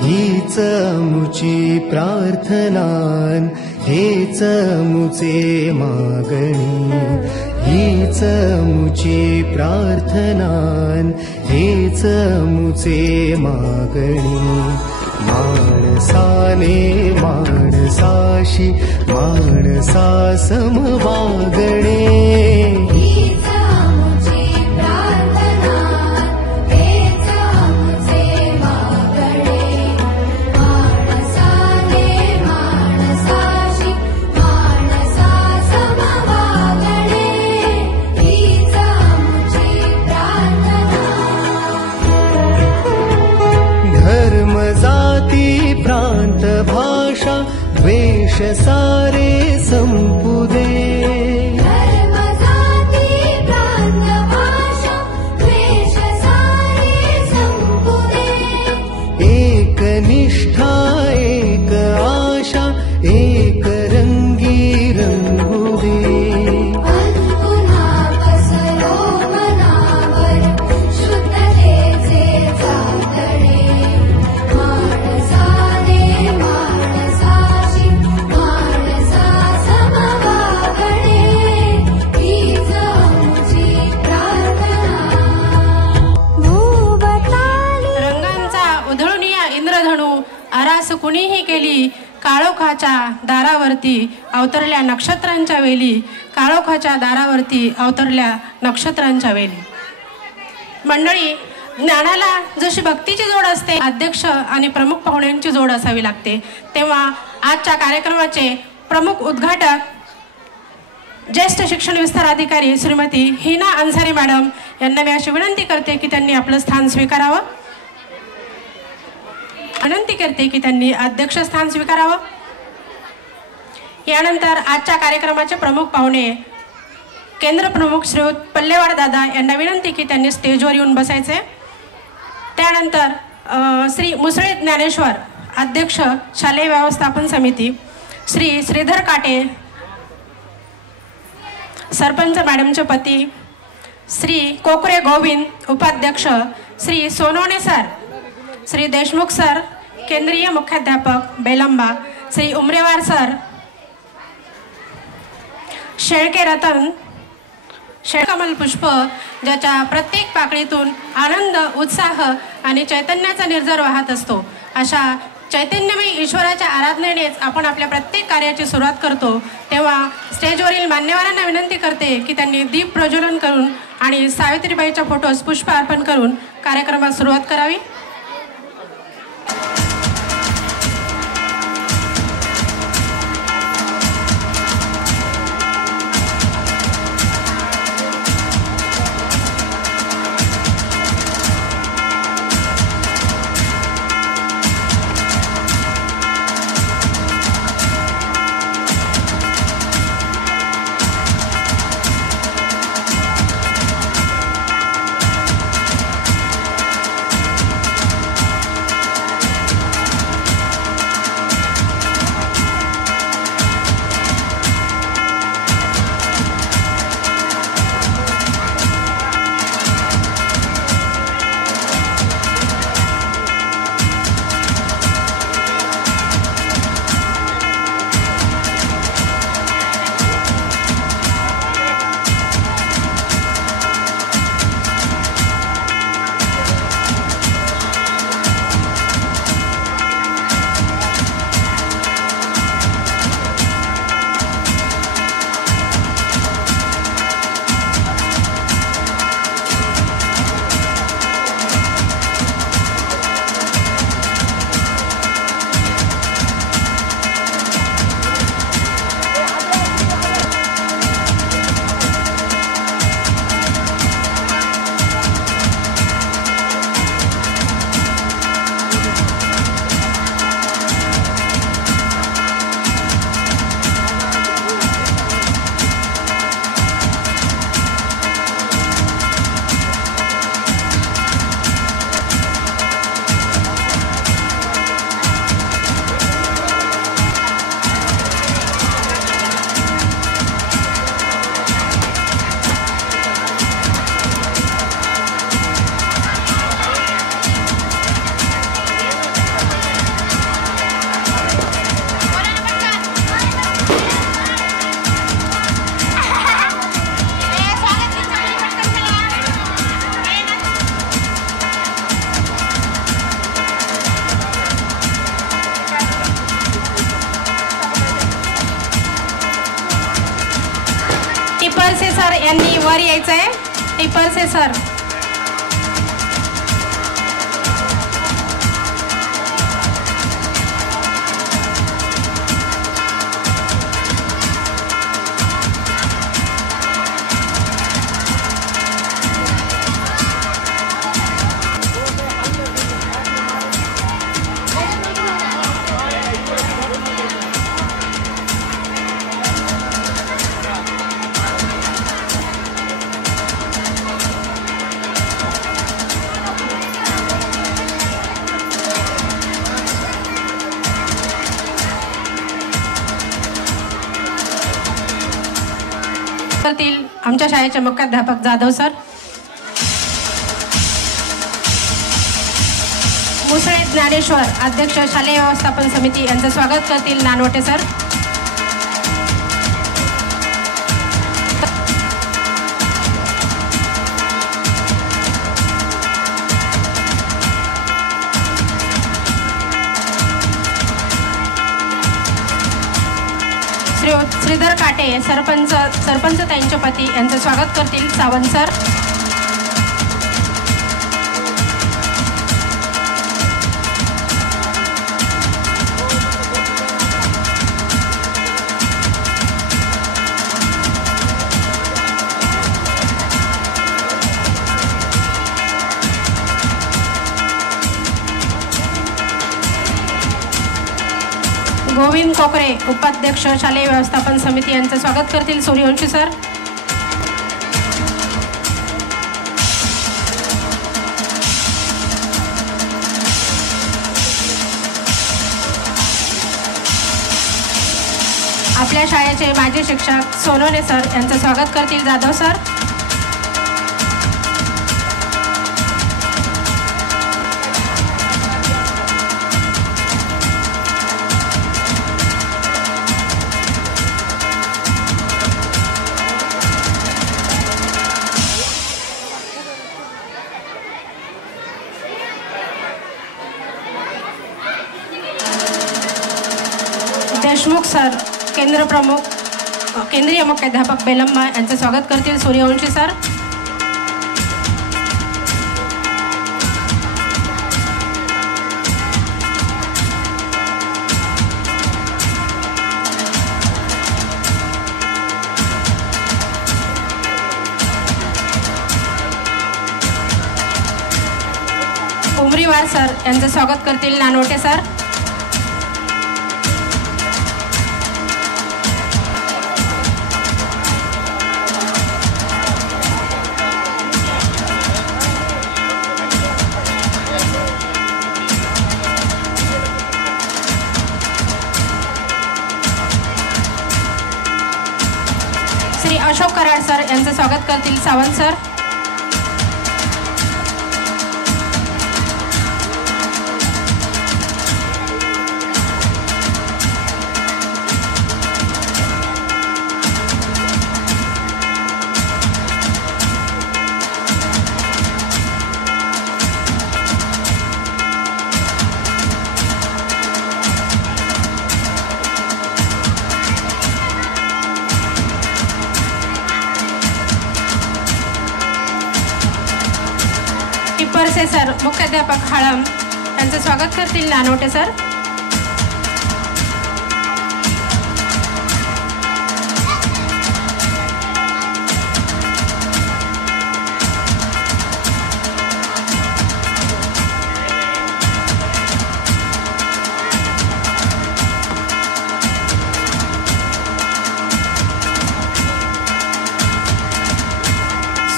हीच मुची प्रार्थनान, हेच मुचे मागणी. हीच मुची प्रार्थनान, हेच मुचे मागणी. माणसाने माणसाशी माणसा सम वागणे. प्रांत भाषा द्वेष सारे संपू दे. धर्म जाती प्रांत भाषा द्वेष सारे संपू दे. एक निष्ठा एक आशा एक रंगी रंगू दे. पुन्हा पसरो मनावर शुद्धतेचे चांदणे. आरास कुणीही केली काळोखाच्या दारावरती अवतरल्या नक्षत्रांच्या वेली. काळोखाच्या दारावरती अवतरल्या नक्षत्रांच्या वेली. मंडळी, ज्ञानाला जशी भक्तीची जोड असते, अध्यक्ष आणि प्रमुख पाहुण्यांची जोड असावी लागते. तेव्हा आजच्या कार्यक्रमाचे प्रमुख उद्घाटक ज्येष्ठ शिक्षण विस्तार अधिकारी श्रीमती हिना अन्सारी मॅडम यांना मी अशी विनंती करते की त्यांनी आपलं स्थान स्वीकारावं. विनंती करते की त्यांनी अध्यक्ष स्थान स्वीकारावं. यानंतर आजच्या कार्यक्रमाचे प्रमुख पाहुणे केंद्र प्रमुख श्रीयुत पल्लेवाड दादा यांना विनंती की त्यांनी स्टेजवर येऊन बसायचे. त्यानंतर श्री मुसळे ज्ञानेश्वर अध्यक्ष शालेय व्यवस्थापन समिती, श्री श्रीधर काटे सरपंच मॅडमचे पती, श्री कोकरे गोविंद उपाध्यक्ष, श्री सोनवणे सर, श्री देशमुख सर केंद्रीय मुख्याध्यापक बेलंबा, श्री उमरेवार सर, शेळके रतन, कमल पुष्प ज्याच्या प्रत्येक पाकळीतून आनंद उत्साह आणि चैतन्याचा निर्झर वाहत असतो. अशा चैतन्यमय ईश्वराच्या आराधनेनेच आपण आपल्या प्रत्येक कार्याची सुरुवात करतो. तेव्हा स्टेजवरील मान्यवरांना विनंती करते की त्यांनी दीप प्रज्वलन करून आणि सावित्रीबाईच्या फोटोस पुष्प अर्पण करून कार्यक्रमास सुरुवात करावी. टिपरसे सर यांनी वर यायचंय. टिपरसे सर. आमच्या शाळेचे मुख्याध्यापक जाधव सर. मुसळे ज्ञानेश्वर अध्यक्ष शालेय व्यवस्थापन समिती यांचं स्वागत करतील नानवटे सर. श्रीधर काटे सरपंच त्यांचे पती यांचं स्वागत करतील सावंत सर. गोविंद कोकरे उपाध्यक्ष शालेय व्यवस्थापन समिती यांचं स्वागत करतील सूर्यवंशी सर. आपल्या शाळेचे माजी शिक्षक सोनवणे सर यांचं स्वागत करतील जाधव सर. देशमुख सर केंद्रीय मुख्याध्यापक बेलम्मा यांचं स्वागत करतील सूर्यवंशी सर. उमरीवार सर यांचं स्वागत करतील नानवटे सर. अशोक कराड सर यांचं स्वागत करतील सावंत सर. टिपरसे सर मुख्याध्यापक हाळम यांचं स्वागत करतील नानवटे सर.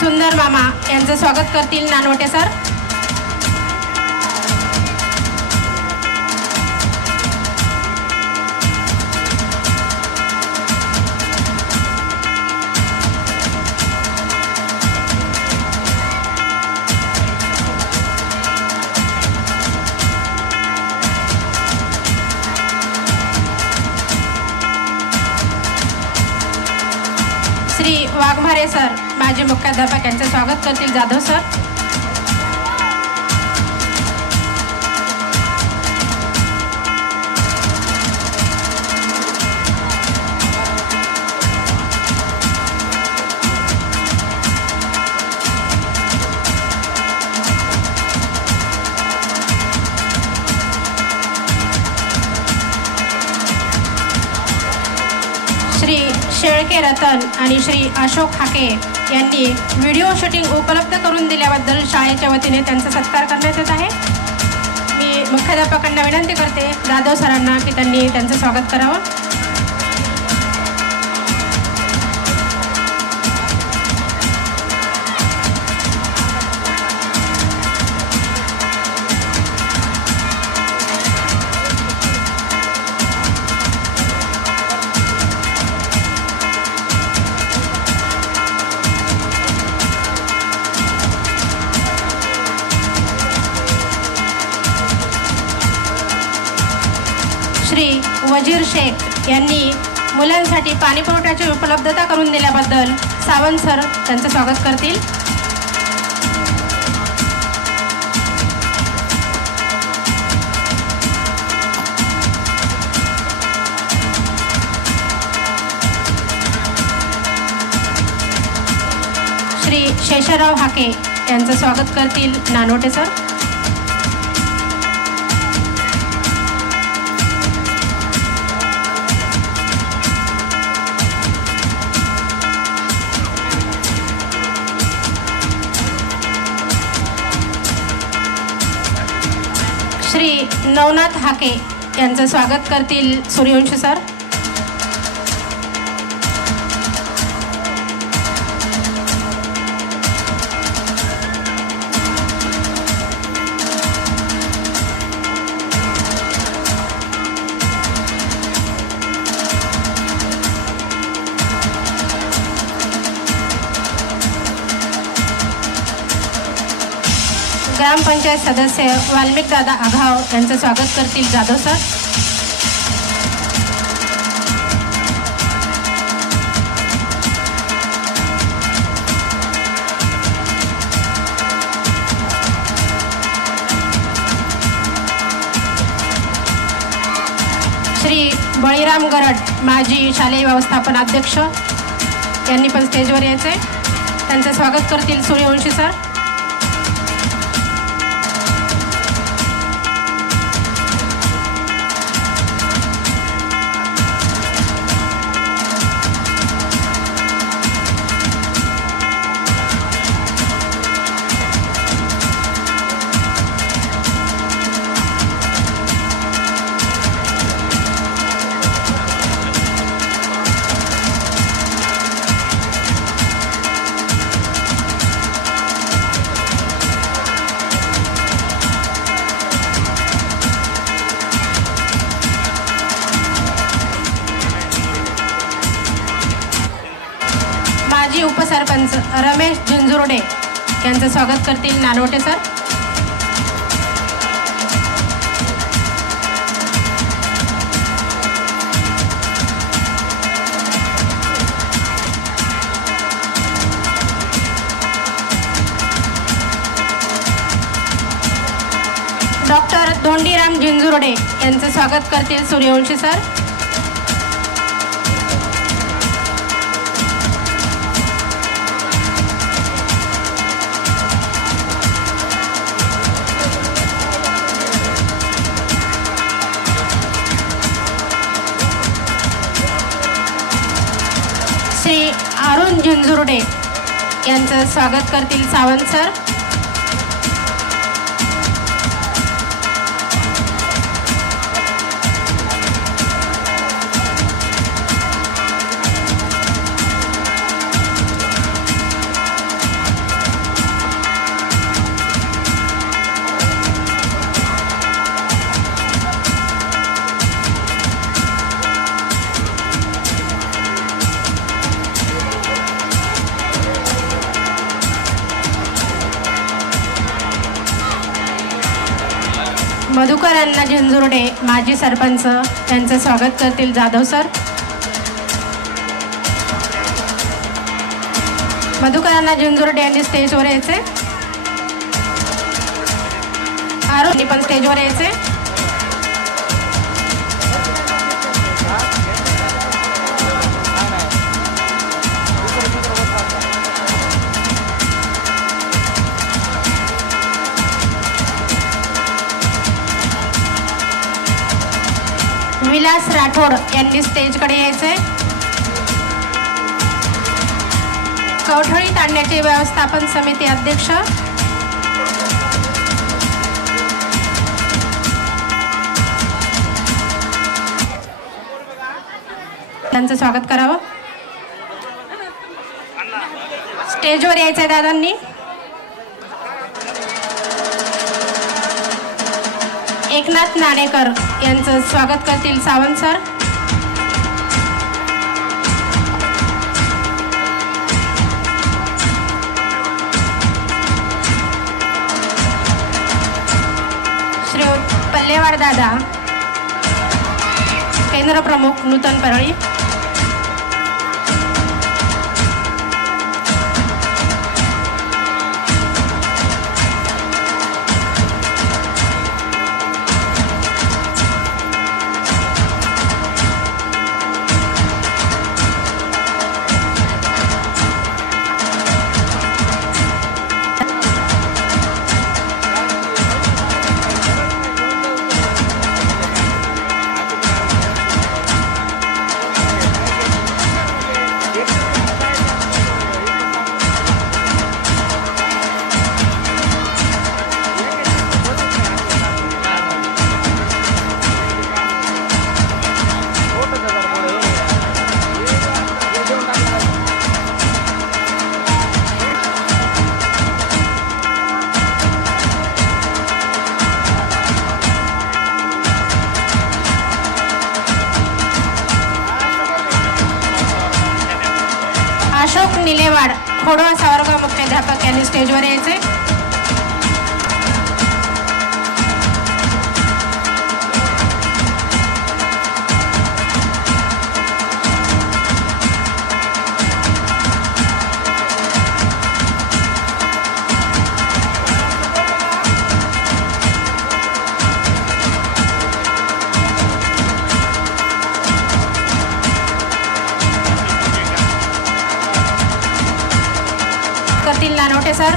सुंदर मामा यांचं स्वागत करतील नानवटे सर. श्री वाघमारे सर माजी मुख्याध्यापक यांचे स्वागत करतील जाधव सर. शेळके रतन आणि श्री अशोक हाके यांनी व्हिडिओ शूटिंग उपलब्ध करून दिल्याबद्दल शाळेच्या वतीने त्यांचा सत्कार करण्यात येत आहे. मी मुख्याध्यापकांना विनंती करते जाधव सरांना की त्यांनी त्यांचं स्वागत करावं. श्री वजीर शेख यांनी मुलांसाठी पाणी पुरवठ्याची उपलब्धता करून दिल्याबद्दल सावंत सर त्यांचं स्वागत करतील. श्री शेषराव हाके यांचं स्वागत करतील नानोटे सर. श्री नवनाथ हाके यांचं स्वागत करतील सूर्यवंशी सर. ग्रामपंचायत सदस्य वाल्मिक दादा आघाव यांचं स्वागत करतील जाधव सर. श्री बळीराम गरड माजी शालेय व्यवस्थापन अध्यक्ष यांनी पण स्टेजवर यायचे. त्यांचं स्वागत करतील सूर्यवंशी सर. माजी उपसरपंच रमेश झुंझुर्डे यांचं स्वागत करतील नानवटे सर. डॉक्टर धोंडीराम झिंजुर्डे यांचं स्वागत करतील सूर्यवंशी सर. श्री अरुण झिंजुर्डे यांचं स्वागत करतील सावंत सर. मधुकर अण्णा झिंजुर्डे माजी सरपंच त्यांचं स्वागत करतील जाधव सर. मधुकर अण्णा झिंजुर्डे यांनी स्टेजवर यायचे. अरुण पण स्टेजवर यायचे. विलास राठोड यांनी स्टेजकडे यायचे. कवठळी तांड्याचे व्यवस्थापन समिती अध्यक्ष त्यांचं स्वागत करावं. स्टेजवर यायचंय दादांनी. एकनाथ नाणेकर यांचं स्वागत करतील सावंत सर. श्री पल्लेवाड दादा केंद्र प्रमुख नूतन परळी. अशोक निलेवाड खोडवा सावरगाव मुख्याध्यापक यांनी स्टेजवर यायचे. करतील नानवटे सर.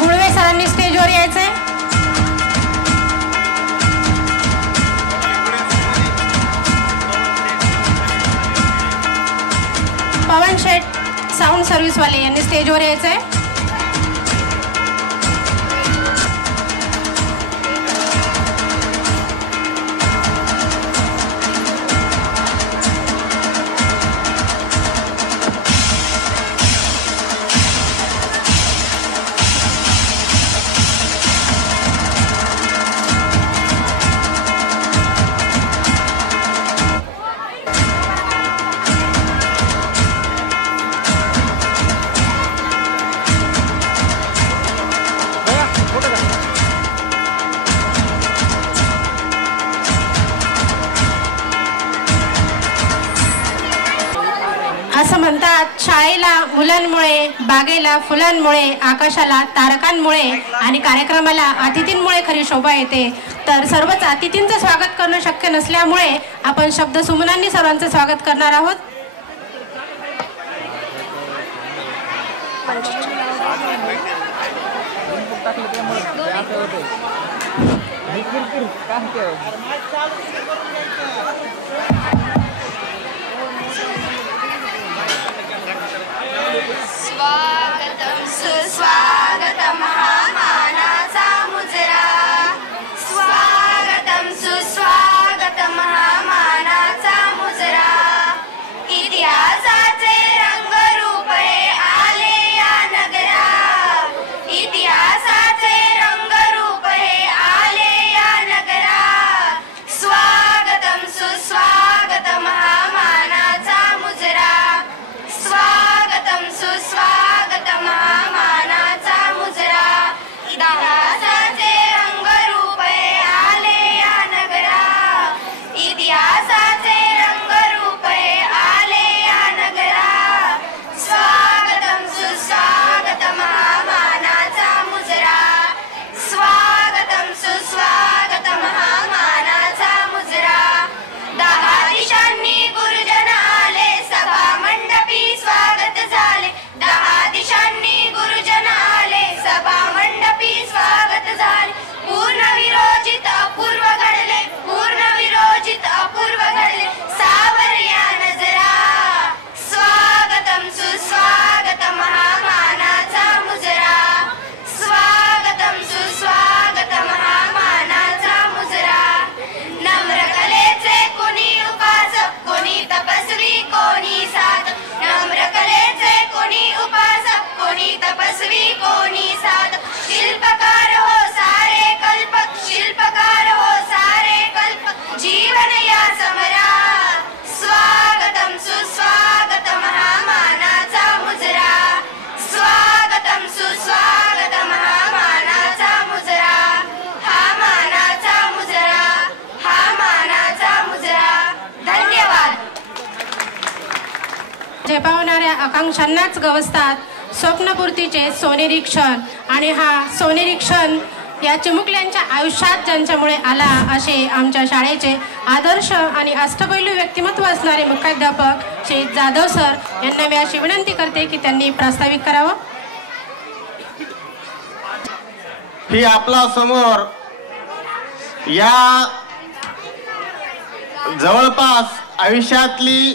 गुळवे सरांनी स्टेजवर यायचंय. पवन शेठ साऊंड सर्व्हिसवाले यांनी स्टेजवर यायचंय. असं म्हणतात, शाळेला मुलांमुळे, बागेला फुलांमुळे, आकाशाला तारकांमुळे आणि कार्यक्रमाला अतिथींमुळे खरी शोभा येते. तर सर्वच अतिथींचं स्वागत करणं शक्य नसल्यामुळे आपण शब्द सुमनांनी सर्वांचं स्वागत करणार आहोत. स्वागतम सुस्वागतम महामानाचा मुजरा. स्वागतम सुस्वागतम महामानाचा मुजरा. इतिहासाचे रंगरूप हे आले या नगरा. इतिहासाचे रंगरूप हे आले या नगरा. स्वागतम सुस्वागतम झेपावणाऱ्या आकांक्षांनाच गवसतात स्वप्नपूर्तीचे सोनेरी क्षण. आणि हा सोनेरी क्षण या चिमुकल्यांच्या आयुष्यात ज्यांच्यामुळे आला असे आमच्या शाळेचे आदर्श आणि अष्टपैलू व्यक्तिमत्व असणारे मुख्याध्यापक श्री जाधव सर यांना मी अशी विनंती करते की त्यांनी प्रास्ताविक करावं. ही आपला समोर या जवळपास आयुष्यातली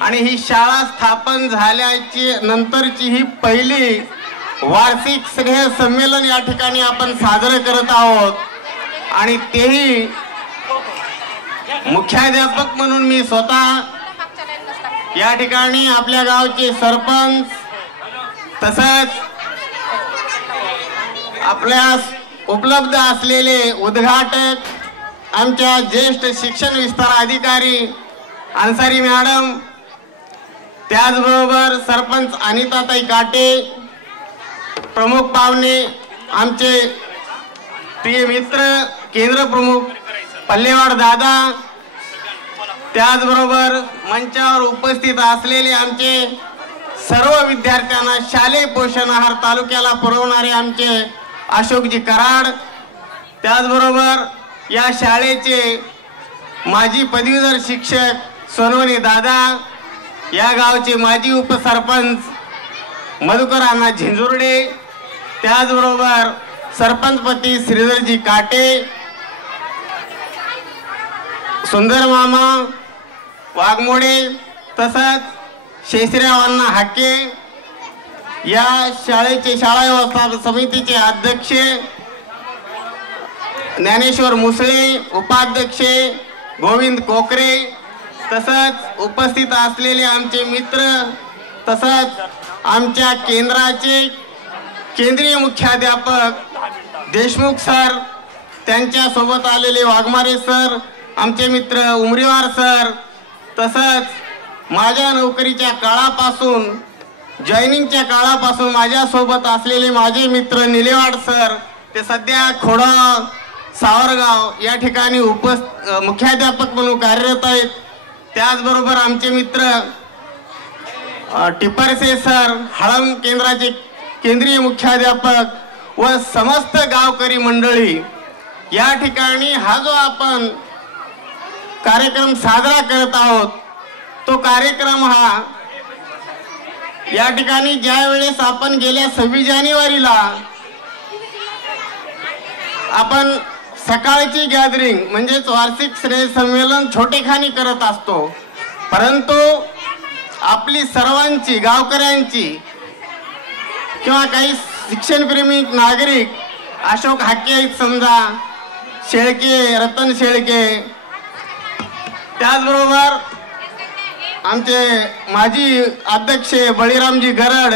आणि ही शाळा स्थापन झाल्याची नंतरची ही पहिली वार्षिक स्नेह संमेलन या ठिकाणी आपण साजरं करत आहोत. आणि तेही मुख्याध्यापक म्हणून मी स्वतः या ठिकाणी आपल्या गावचे सरपंच तसंच आपल्या उपलब्ध असलेले उद्घाटक आमच्या ज्येष्ठ शिक्षण विस्तार अधिकारी अन्सारी मॅडम, त्याचबरोबर सरपंच अनिताताई काटे, प्रमुख पाहुणे आमचे प्रिय मित्र केंद्र प्रमुख पल्लेवाड दादा, त्याचबरोबर मंचावर उपस्थित असलेले आमचे सर्व विद्यार्थ्यांना शालेय पोषण आहार तालुक्याला पुरवणारे आमचे अशोकजी कराड, त्याचबरोबर या शाळेचे माजी पदवीधर शिक्षक सोनवणे दादा, या गावचे माजी उपसरपंच मधुकर अण्णा झिंजुर्डे, त्याचबरोबर सरपंचपती श्रीधरजी काटे, सुंदर मामा वाघमोडे तसंच शेषराव अण्णा हाके, या शाळेचे शाळा व्यवस्थापन समितीचे अध्यक्ष ज्ञानेश्वर मुसळे, उपाध्यक्ष गोविंद कोकरे, तसंच उपस्थित असलेले आमचे मित्र तसंच आमच्या केंद्राचे केंद्रीय मुख्याध्यापक देशमुख सर, त्यांच्यासोबत आलेले वाघमारे सर, आमचे मित्र उमरीवार सर, तसंच माझ्या नोकरीच्या काळापासून जॉईनिंगच्या काळापासून माझ्यासोबत असलेले माझे मित्र निलेवाड सर, ते सध्या खोडा सावरगाव या ठिकाणी मुख्याध्यापक म्हणून कार्यरत आहेत. त्याचबरोबर आमचे मित्र टिपरसे सर, हळम केंद्राचे केंद्रीय मुख्याध्यापक व समस्त गावकरी मंडळी, या ठिकाणी हा जो आपण कार्यक्रम साजरा करत आहोत तो कार्यक्रम हा या ठिकाणी ज्या वेळेस आपण गेल्या 26 जानेवारीला आपण सकाळची गॅदरिंग म्हणजेच वार्षिक स्नेह संमेलन छोटेखानी करत असतो, परंतु आपली सर्वांची गावकऱ्यांची किंवा काही शिक्षणप्रेमी नागरिक अशोक हाके समजा, शेळके रतन शेळके, त्याचबरोबर आमचे माजी अध्यक्ष बळीरामजी गरड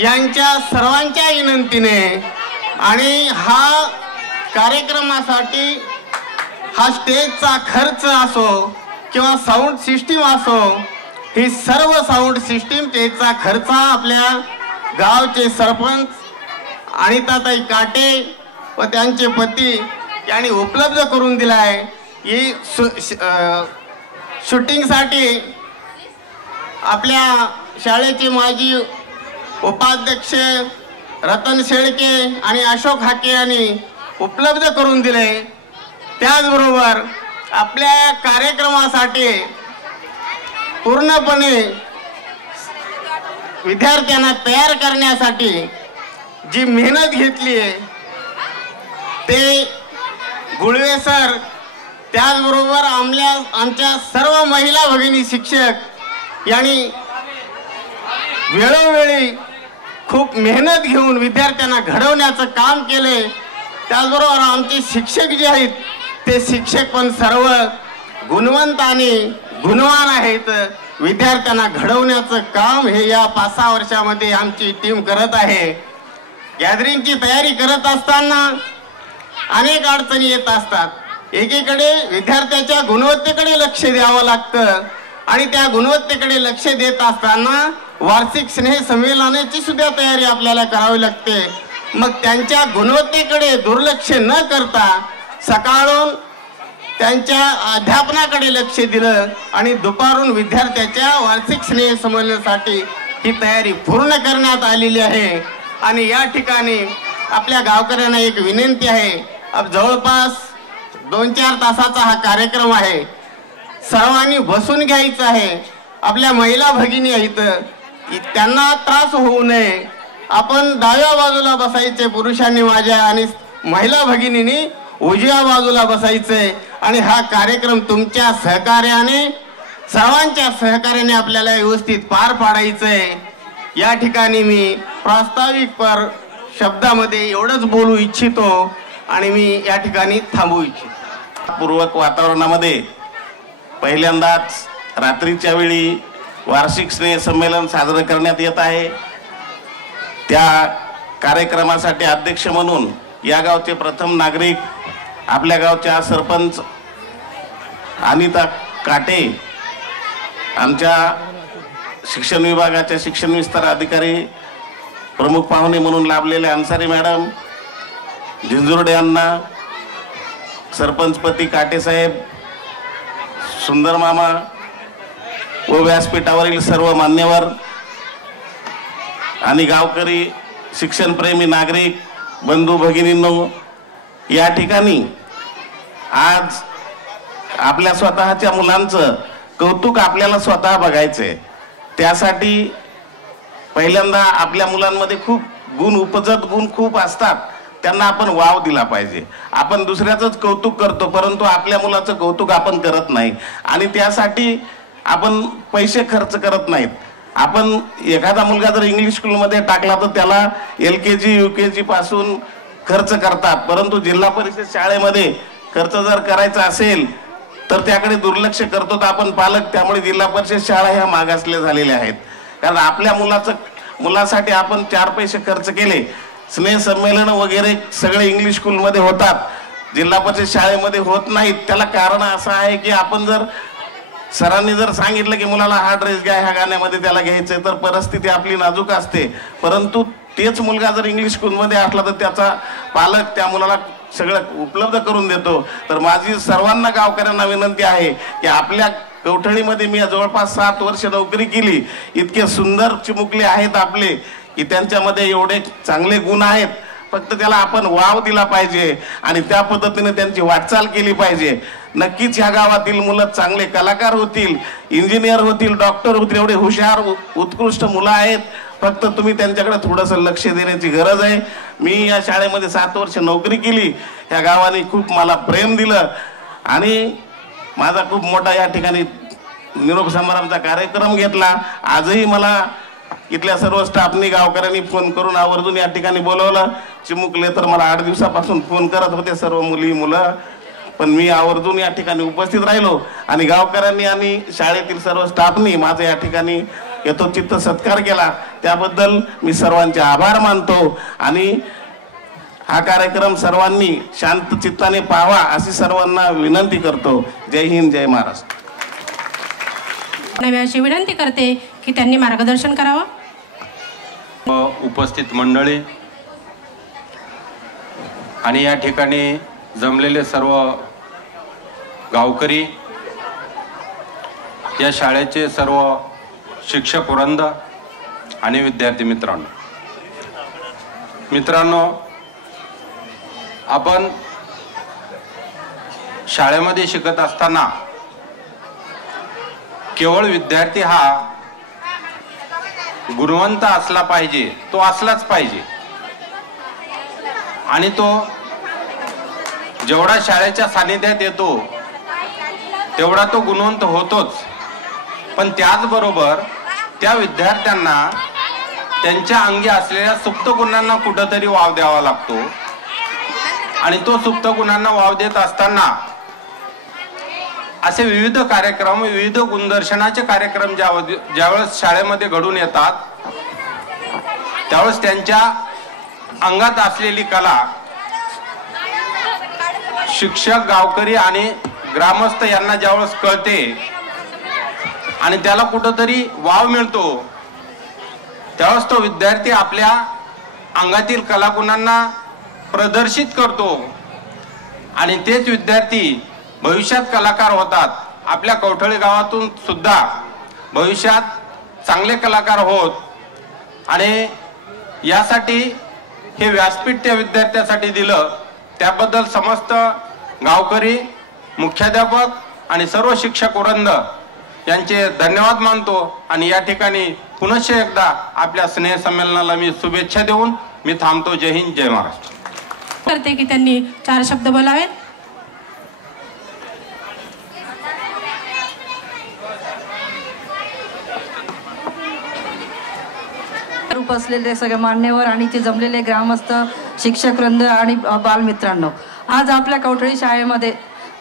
यांच्या सर्वांच्या विनंतीने आणि हा कार्यक्रमासाठी हा स्टेजचा खर्च असो किंवा साऊंड सिस्टीम असो, ही सर्व साऊंड सिस्टीम स्टेजचा खर्च आपल्या गावचे सरपंच अनिताताई काटे व त्यांचे पती यांनी उपलब्ध करून दिला आहे. ही शूटिंगसाठी आपल्या शाळेचे माजी उपाध्यक्ष रतन शेळके आणि अशोक हाके यांनी उपलब्ध करून दिले. त्याचबरोबर आपल्या या कार्यक्रमासाठी पूर्णपणे विद्यार्थ्यांना तयार करण्यासाठी जी मेहनत घेतली आहे ते गुळवे सर, त्याचबरोबर आमच्या सर्व महिला भगिनी शिक्षक यांनी वेळोवेळी खूप मेहनत घेऊन विद्यार्थ्यांना घडवण्याचं काम केले. त्याचबरोबर आमचे शिक्षक जे आहेत ते शिक्षक पण सर्व गुणवंत आणि गुणवान आहेत. विद्यार्थ्यांना घडवण्याचं काम हे या 5-6 वर्षामध्ये आमची टीम करत आहे. गॅदरिंगची तयारी करत असताना अनेक अडचणी येत असतात. एकीकडे विद्यार्थ्याच्या गुणवत्तेकडे लक्ष द्यावं लागतं आणि त्या गुणवत्तेकडे लक्ष देत असताना वार्षिक स्नेह संमेलनाची सुद्धा तयारी आपल्याला करावी लागते. मग त्यांच्या गुणवत्तेकडे दुर्लक्ष न करता सकाळून त्यांच्या अध्यापनाकडे लक्ष दिलं आणि दुपारून विद्यार्थ्याच्या वार्षिक स्नेह संमेलनासाठी ही तयारी पूर्ण करण्यात आलेली आहे. आणि या ठिकाणी आपल्या गावकऱ्यांना एक विनंती आहे. अब जवळपास 2-4 तासाचा हा कार्यक्रम आहे. सर्वांनी बसून घ्यायचं आहे. आपल्या महिला भगिनी आहेत, त्यांना त्रास होऊ नये. आपण डाव्या बाजूला बसायचे पुरुषांनी माझ्या, आणि महिला भगिनींनी उजव्या बाजूला बसायचंय. आणि हा कार्यक्रम तुमच्या सहकार्याने, सर्वांच्या सहकार्याने आपल्याला व्यवस्थित पार पाडायचंय. या ठिकाणी मी प्रास्ताविक शब्दामध्ये एवढंच बोलू इच्छितो आणि मी या ठिकाणी थांबू इच्छितो. पूर्वक वातावरणामध्ये पहिल्यांदाच रात्रीच्या वेळी वार्षिक स्नेह संमेलन साजरं करण्यात येत आहे. त्या कार्यक्रमासाठी अध्यक्ष म्हणून या गावचे प्रथम नागरिक, आपल्या गावच्या सरपंच अनिता काटे, आमच्या शिक्षण विभागाच्या शिक्षण विस्तार अधिकारी प्रमुख पाहुणे म्हणून लाभलेले अन्सारी मॅडम, झिंजुर्डे अण्णा, सरपंचपती काटेसाहेब, सुंदर मामा व व्यासपीठावरील सर्व मान्यवर आणि गावकरी, शिक्षणप्रेमी नागरिक बंधू भगिनींनो, या ठिकाणी आज आपल्या स्वतःच्या मुलांचं कौतुक आपल्याला स्वतः बघायचंय. त्यासाठी पहिल्यांदा आपल्या मुलांमध्ये खूप गुण, उपजत गुण खूप असतात, त्यांना आपण वाव दिला पाहिजे. आपण दुसऱ्याचंच कौतुक करतो, परंतु आपल्या मुलाचं कौतुक आपण करत नाही. आणि त्यासाठी आपण पैसे खर्च करत नाहीत. आपण एखादा मुलगा जर इंग्लिश स्कूलमध्ये टाकला तर त्याला LKG UKG पासून खर्च करतात, परंतु जिल्हा परिषद शाळेमध्ये खर्च जर करायचा असेल तर त्याकडे दुर्लक्ष करतो आपण पालक. त्यामुळे जिल्हा परिषद शाळा ह्या मागासल्या झालेल्या आहेत. कारण आपल्या मुलासाठी आपण 4 पैसे खर्च केले. स्नेह संमेलन वगैरे सगळे इंग्लिश स्कूलमध्ये होतात, जिल्हा परिषद शाळेमध्ये होत नाहीत. त्याला कारण असं आहे की आपण जर सरांनी जर सांगितलं की मुलाला हा ड्रेस घ्या, ह्या गाण्यामध्ये त्याला घ्यायचंय, तर परिस्थिती आपली नाजूक असते. परंतु तेच मुलगा जर इंग्लिश स्कूलमध्ये असला तर त्याचा पालक त्या मुलाला सगळं उपलब्ध करून देतो. तर माझी सर्वांना गावकऱ्यांना विनंती आहे की आपल्या कवठळीमध्ये मी जवळपास 7 वर्ष नोकरी केली. इतके सुंदर चिमुकले आहेत आपले की त्यांच्यामध्ये एवढे चांगले गुण आहेत, फक्त त्याला आपण वाव दिला पाहिजे आणि त्या पद्धतीने त्यांची वाटचाल केली पाहिजे. नक्कीच ह्या गावातील मुलं चांगले कलाकार होतील, इंजिनियर होतील, डॉक्टर होतील. एवढे हुशार उत्कृष्ट मुलं आहेत, फक्त तुम्ही त्यांच्याकडे थोडंसं लक्ष देण्याची गरज आहे. मी या शाळेमध्ये 7 वर्ष नोकरी केली. या गावाने खूप मला प्रेम दिलं आणि माझा खूप मोठा या ठिकाणी निरोप समारंभाचा कार्यक्रम घेतला. आजही मला इथल्या सर्व स्टाफनी, गावकऱ्यांनी फोन करून आवर्जून या ठिकाणी बोलवलं. चिमुकले तर मला 8 दिवसापासून फोन करत होते सर्व मुली मुलं, पण मी आवर्जून या ठिकाणी उपस्थित राहिलो आणि गावकऱ्यांनी आणि शाळेतील सर्व स्टाफनी माझं या ठिकाणी यथोचित सत्कार केला. त्याबद्दल मी सर्वांचे आभार मानतो आणि हा कार्यक्रम सर्वांनी शांत चित्ताने पाहावा अशी सर्वांना विनंती करतो. जय हिंद, जय महाराष्ट्र. अशी विनंती करते की त्यांनी मार्गदर्शन करावं. उपस्थित मंडळी आणि या ठिकाणी जमलेले सर्व गावकरी, या शाळेचे सर्व शिक्षक वृंद आणि विद्यार्थी मित्रांनो, आपण शाळेमध्ये शिकत असताना केवळ विद्यार्थी हा गुणवंत असला पाहिजे, तो असलाच पाहिजे आणि तो जेवढा शाळेच्या सानिध्यात येतो तेवढा तो गुणवंत होतोच. पण त्याचबरोबर त्या विद्यार्थ्यांना त्यांच्या अंगी असलेल्या सुप्त गुणांना कुठंतरी वाव द्यावा लागतो आणि तो सुप्त गुणांना वाव देत असताना असे विविध कार्यक्रम, विविध गुणदर्शनाचे कार्यक्रम ज्यावेळेस शाळेमध्ये घडून येतात त्यावेळेस त्यांच्या अंगात असलेली कला शिक्षक, गावकरी आणि ग्रामस्थ यांना ज्यावेळेस कळते आणि त्याला कुठंतरी वाव मिळतो, त्यावेळेस तो विद्यार्थी आपल्या अंगातील कलागुणांना प्रदर्शित करतो आणि तेच विद्यार्थी भविष्यात कलाकार होतात. आपल्या कवठळी गावातून सुद्धा भविष्यात चांगले कलाकार होत आणि यासाठी हे व्यासपीठ त्या विद्यार्थ्यासाठी दिलं. त्याबद्दल समस्त गावकरी, मुख्याध्यापक आणि सर्व शिक्षक वृंद यांचे धन्यवाद मानतो. आणि या ठिकाणी पुनश्च एकदा आपल्या स्नेहसंमेलनाला मी शुभेच्छा देऊन मी थांबतो. जय हिंद, जय महाराष्ट्र. करते की त्यांनी 4 शब्द बोलावेत. रूप असलेले सगळे मान्यवर आणि ते जमलेले ग्रामस्थ, शिक्षकवृंद आणि बालमित्रांनो, आज आपल्या कवठळी शाळेमध्ये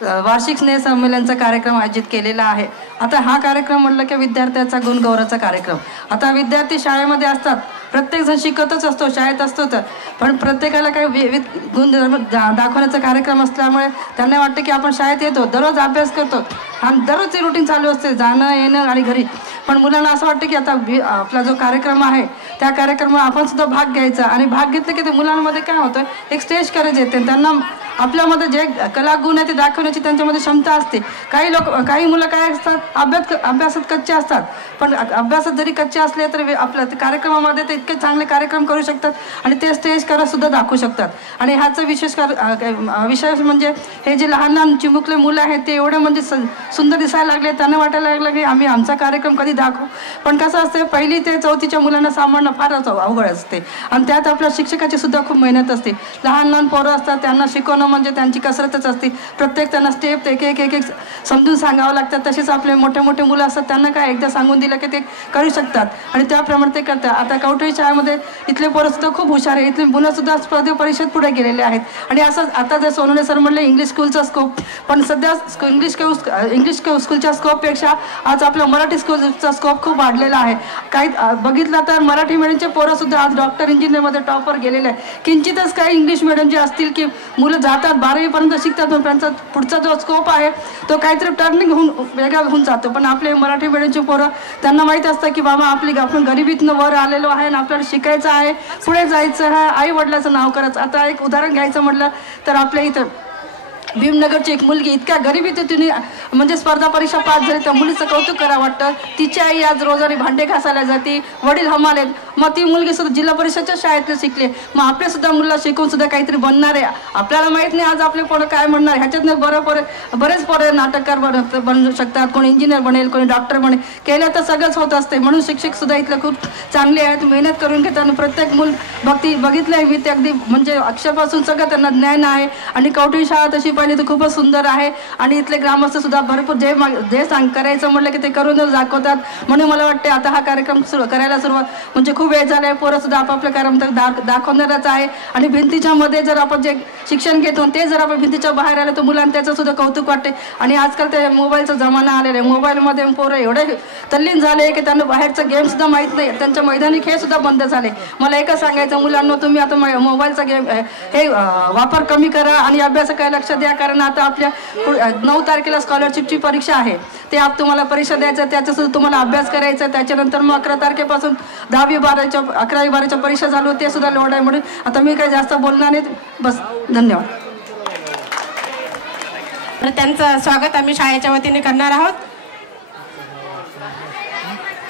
वार्षिक स्नेहसंमेलनचा कार्यक्रम आयोजित केलेला आहे. आता हा कार्यक्रम म्हटलं की विद्यार्थ्याचा गुणगौरवचा कार्यक्रम. आता विद्यार्थी शाळेमध्ये असतात, प्रत्येकजण शिकतच असतो, शाळेत असतो, तर पण प्रत्येकाला काही विविध गुण दाखवण्याचा कार्यक्रम असल्यामुळे त्यांना वाटतं की आपण शाळेत येतो, दररोज अभ्यास करतो आणि दररोजची रुटीन चालू असते, जाणं येणं आणि घरी. पण मुलांना असं वाटतं की आता आपला जो कार्यक्रम आहे त्या कार्यक्रमात आपण सुद्धा भाग घ्यायचा. आणि भाग घेतलं की ते मुलांमध्ये काय होतं, एक स्टेज करेज येते. त्यांना आपल्यामध्ये जे कलागुण आहे ते दाखवण्याची त्यांच्यामध्ये क्षमता असते. काही मुलं काय असतात, अभ्यासात कच्चे असतात, पण अभ्यासात जरी कच्चे असले तरी आपल्या कार्यक्रमामध्ये ते इतके चांगले कार्यक्रम करू शकतात आणि ते स्टेज करत सुद्धा दाखवू शकतात. आणि ह्याचं विशेष म्हणजे हे जे लहान लहान चिमुकले मुलं आहेत ते एवढे म्हणजे सुंदर दिसायला लागले, त्यांना वाटायला लागलं की आम्ही आमचा कार्यक्रम कधी दाखवू. पण कसं असते, 1ली ते 4थीच्या मुलांना सांभाळणं फारच अवघड असते आणि त्यात आपल्या शिक्षकाची सुद्धा खूप मेहनत असते. लहान लहान पोरं असतात, त्यांना शिकवणं म्हणजे त्यांची कसरतच असते. प्रत्येक त्यांना स्टेप एक एक एक एक समजून सांगावं लागतात. तसेच आपले मोठे मोठे मुलं असतात, त्यांना काय एकदा सांगून दिलं की ते करू शकतात आणि त्याप्रमाणे ते करतात. आता कवठळी शाळेमध्ये इथले पोरं सुद्धा खूप हुशार आहे. इथले मुलं सुद्धा स्पर्धा परीक्षेत पुढे गेलेले आहेत. आणि असं आता जर सोनवणे सर म्हणले इंग्लिश स्कूलचा स्कोप, पण सध्या इंग्लिश स्कूलच्या स्कोपपेक्षा आज आपल्या मराठी स्कूलचा स्कोप खूप वाढलेला आहे. काही बघितलं तर मराठी मिडियमचे पोरं सुद्धा आज डॉक्टर, इंजिनियरमध्ये टॉपवर गेलेले आहे. किंचितच काही इंग्लिश मिडियम जे असतील की मुलं जातात 12वीपर्यंत शिकतात, पण त्यांचा पुढचा जो स्कोप आहे तो काहीतरी टर्निंग होऊन वेगळा होऊन जातो. पण आपले मराठी मिडियमचे पोरं, त्यांना माहीत असतं की बाबा आपण गरिबीतनं वर आलेलो आहे आणि आपल्याला शिकायचं आहे, पुढे जायचं आहे, आई वडिलाचं नाव करायचं. आता एक उदाहरण घ्यायचं म्हटलं तर आपल्या इथं भीमनगरची एक मुलगी इतक्या गरिबीत तिने म्हणजे स्पर्धा परीक्षा पास झाली, त्या मुलीचं कौतुक करावं वाटतं. तिची आई आज रोजारी भांडे घासायला जाते, वडील हमालेत, मग ती मुलगी सुद्धा जिल्हा परिषदच्या शाळेतले शिकले. मग आपल्या सुद्धा मुलाला शिकवून सुद्धा काहीतरी बनणार आहे. आपल्याला माहीत नाही आज आपले पोरं काय म्हणणार. ह्याच्यातनं बरेच पोरं नाटककार बनू शकतात, कोणी इंजिनियर बनेल, कोणी डॉक्टर बनेल. केलं तर सगळंच होत असते. म्हणून शिक्षक सुद्धा इथले खूप चांगले आहेत, मेहनत करून घेतात आणि प्रत्येक मूल बघितलं आहे मी ते अगदी म्हणजे अक्षरापासून सगळं त्यांना ज्ञान आहे. आणि कवठळी शाळा तशी पाहिली तर खूपच सुंदर आहे. आणि इथले ग्रामस्थ सुद्धा भरपूर जे करायचं म्हटलं की ते करूनच दाखवतात. म्हणून मला वाटते आता हा कार्यक्रम करायला सुरुवात म्हणजे खूप वेळ झाला आहे. पोरं सुद्धा आपापल्या कार्यक्रम दाखवणारच आहे. आणि भिंतीच्या मध्ये जर आपण जे शिक्षण घेतो ते जर आपण भिंतीच्या बाहेर आलं तर मुलांना त्याचं सुद्धा कौतुक वाटते. आणि आजकाल ते मोबाईलचा जमाना आलेला आहे. मोबाईलमध्ये पोरं एवढे तल्लीन झाले की त्यांना बाहेरचं गेम सुद्धा माहीत नाही, त्यांच्या मैदानी खेळ सुद्धा बंद झाले. मला एकच सांगायचं, मुलांना तुम्ही आता मोबाईलचा गेम हे वापर कमी करा आणि अभ्यासाकडे लक्ष द्या. कारण आता आपल्या 9 तारखेला स्कॉलरशिपची परीक्षा आहे. ते तुम्हाला परीक्षा द्यायचं, त्याचा सुद्धा तुम्हाला अभ्यास करायचा. त्याच्यानंतर मग 11 तारखेपासून 10वी 11वी 12वीच्या परीक्षा चालू, ते सुद्धा लोड आहे. म्हणून आता मी काही जास्त बोलणार नाही, बस. धन्यवाद. त्यांचं स्वागत आम्ही शाळेच्या वतीने करणार आहोत.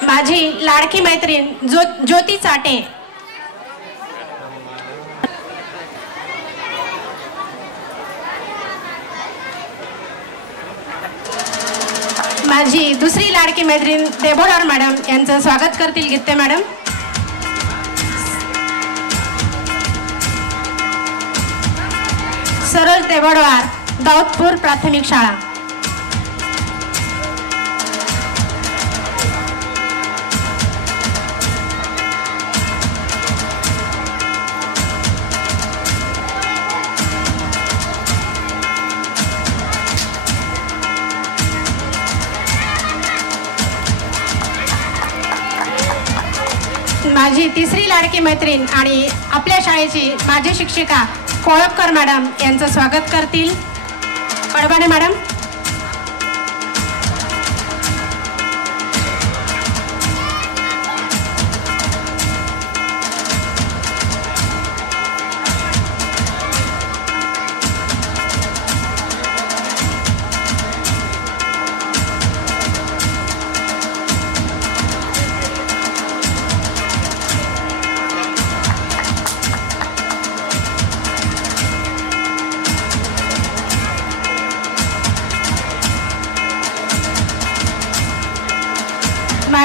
माझी लाडकी मैत्रीण ज्योती चाटे. माझी दुसरी लाडकी मैत्रीण देबोडार मॅडम यांचं स्वागत करतील गीते मॅडम. सरोज देबोडवार, दाऊदपूर प्राथमिक शाळा. माझी तिसरी लाडकी मैत्रीण आणि आपल्या शाळेची माजी शिक्षिका कोळपकर मॅडम यांचं स्वागत करतील कडबाने मॅडम.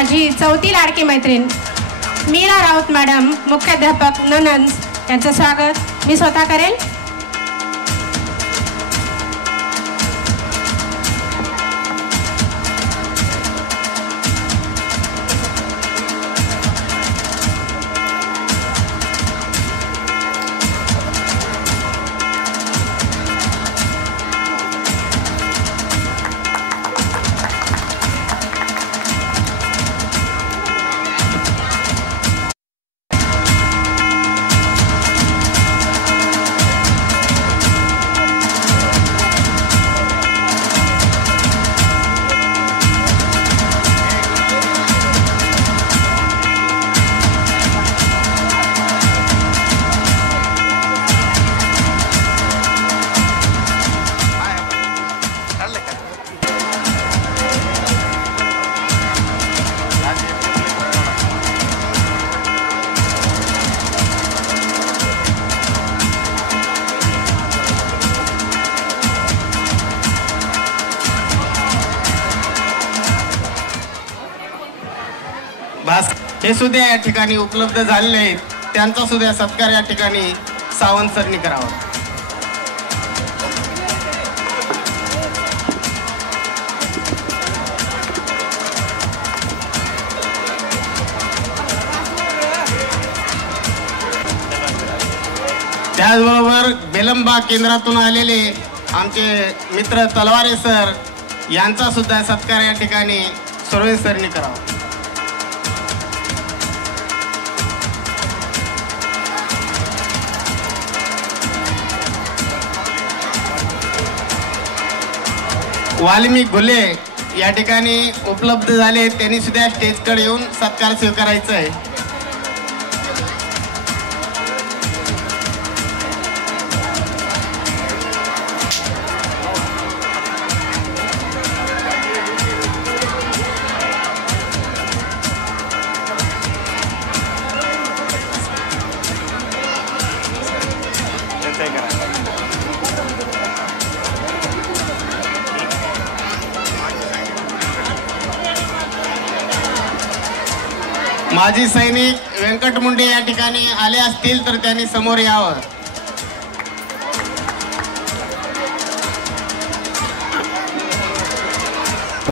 माझी चौथी लाडकी मैत्रीण मीरा राऊत मॅडम, मुख्याध्यापक ननंद यांचं स्वागत मी स्वतः करेल. हे सुद्धा या ठिकाणी उपलब्ध झालेले आहेत, त्यांचा सुद्धा सत्कार या ठिकाणी सावंत सरनी करावा. त्याचबरोबर बेलंबा केंद्रातून आलेले आमचे मित्र तलवारे सर यांचा सुद्धा सत्कार या ठिकाणी सुरवे सरनी करावा. वाल्मिक घुले या ठिकाणी उपलब्ध झाले, त्यांनी सुद्धा स्टेजकडे येऊन सत्कार स्वीकारायचा आहे. माजी सैनिक व्यंकट मुंडे या ठिकाणी आले असतील तर त्यांनी समोर यावं.